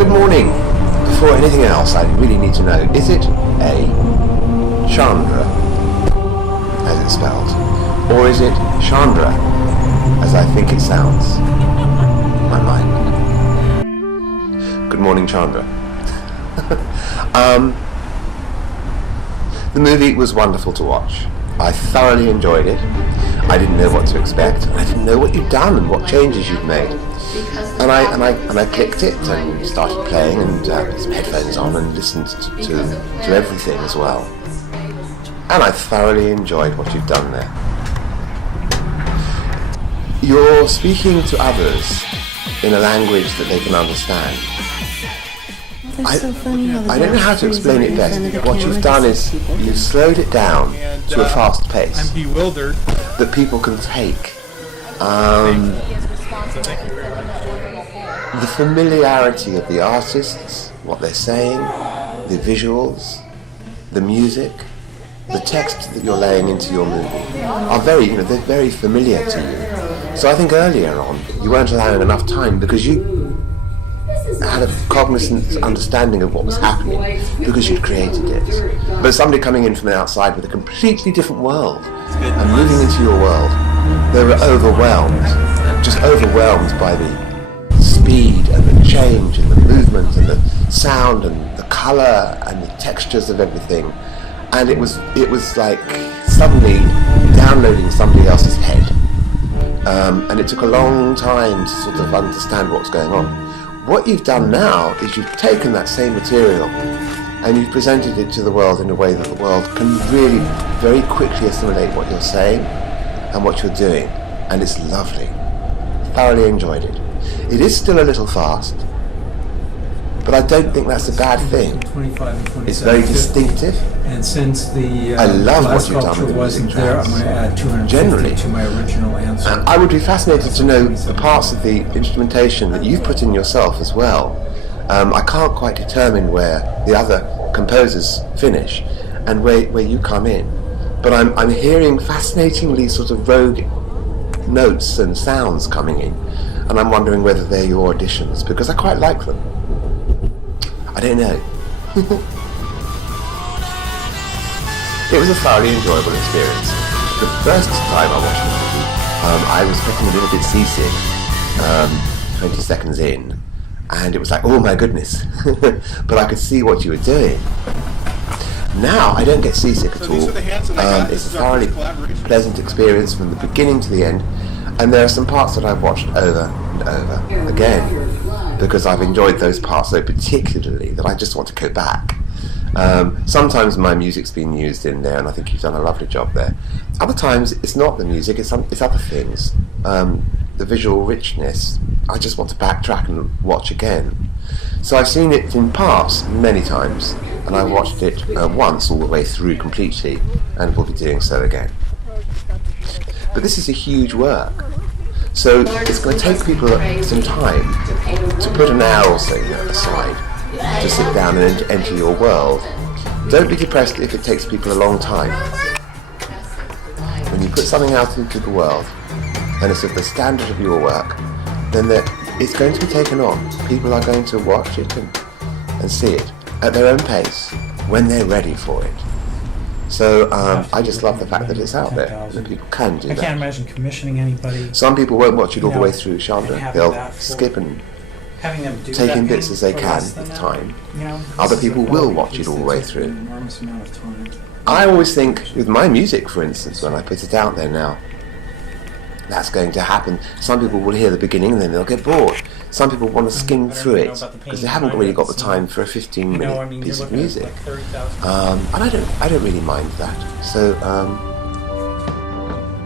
Good morning. Before anything else, I really need to know, is it a Chandra, as it's spelled, or is it Chandra, as I think it sounds in my mind? Good morning, Chandra. The movie was wonderful to watch. I thoroughly enjoyed it. I didn't know what to expect. I didn't know what you'd done and what changes you'd made. And I clicked it and started playing and put some headphones on and listened to everything as well. And I thoroughly enjoyed what you've done there. You're speaking to others in a language that they can understand. I don't know how to explain it best. What you've done is you've slowed it down to a fast pace. I'm bewildered. That people can take. The familiarity of the artists, what they're saying, the visuals, the music, the text that you're laying into your movie are they're very familiar to you. So I think earlier on you weren't allowing enough time because you had a cognizant understanding of what was happening because you'd created it. But somebody coming in from the outside with a completely different world and moving into your world, they were overwhelmed by the speed and the change and the movement and the sound and the colour and the textures of everything. And it was like suddenly downloading somebody else's head. And it took a long time to sort of understand what was going on. What you've done now is you've taken that same material and you've presented it to the world in a way that the world can really very quickly assimilate what you're saying and what you're doing. And it's lovely. Thoroughly enjoyed it. It is still a little fast, but I don't think that's a bad thing. It's very distinctive. And since the I love what you've sculpture done wasn't there, I'm going to add 250 Generally, to my original answer. I would be fascinated to know the parts of the instrumentation that you've put in yourself as well. I can't quite determine where the other composers finish and where you come in, but I'm hearing fascinatingly sort of rogue notes and sounds coming in, and I'm wondering whether they're your auditions because I quite like them. I don't know. It was a thoroughly enjoyable experience. The first time I watched the movie, I was getting a little bit seasick 20 seconds in, and it was like, oh my goodness. But I could see what you were doing. Now I don't get seasick at all. It's a thoroughly pleasant experience from the beginning to the end, and there are some parts that I've watched over and over again because I've enjoyed those parts so particularly that I just want to go back. Sometimes my music's been used in there and I think you've done a lovely job there. Other times it's not the music, it's other things. The visual richness, I just want to backtrack and watch again. So I've seen it in parts many times, and I watched it once all the way through completely, and will be doing so again. But this is a huge work, so it's going to take people some time to put an hour or so aside to sit down and enter your world. Don't be depressed if it takes people a long time. When you put something out into the world, and it's at the standard of your work, then it's going to be taken on. People are going to watch it and see it at their own pace when they're ready for it. So I just love the fact that it's out there, that people can do that. I can't imagine commissioning anybody. Some people won't watch it all the way through, Chandra. They'll skip and take in bits as they can with time. Other people will watch it all the way through. I always think, with my music for instance, when I put it out there now, that's going to happen. Some people will hear the beginning and then they'll get bored. Some people want to skim through it because they haven't really got the time for a 15-minute piece of music. And I don't really mind that. So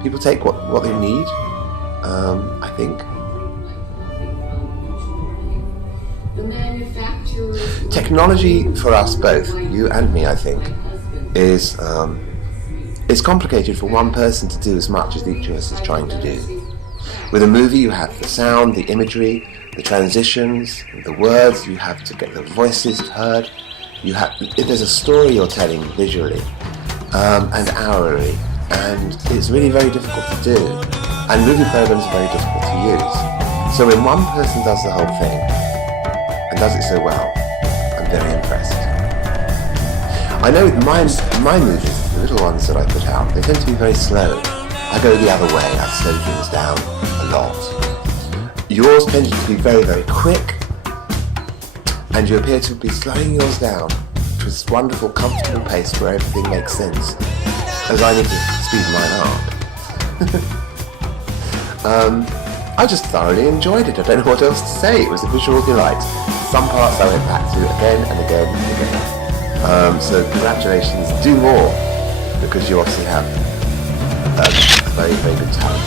people take what they need, I think. Technology for us both, you and me, I think, is it's complicated for one person to do as much as each of us is trying to do. With a movie you have the sound, the imagery, the transitions, the words, you have to get the voices heard, if there's a story you're telling visually and hourly, and it's really very difficult to do. And movie programs are very difficult to use. So when one person does the whole thing, and does it so well. I'm very impressed. I know with my movies, the little ones that I put out, they tend to be very slow. I go the other way, I slow things down a lot. Yours tend to be very, very quick, and you appear to be slowing yours down to this wonderful, comfortable pace where everything makes sense, as I need to speed mine up. I just thoroughly enjoyed it. I don't know what else to say. It was a visual delight. Some parts I went back to again and again and again. So congratulations, do more, because you obviously have a very, very good talent.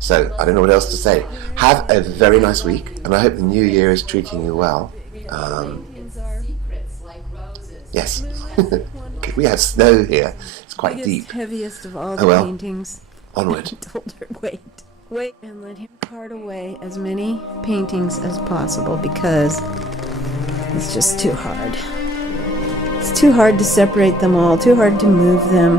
So I don't know what else to say. Have a very nice week, and I hope the new year is treating you well. Yes. We have snow here. It's quite deep. Heaviest of all Oh well. paintings. Onward. I told her, wait, and let him cart away as many paintings as possible, because it's just too hard. It's too hard to separate them all, too hard to move them.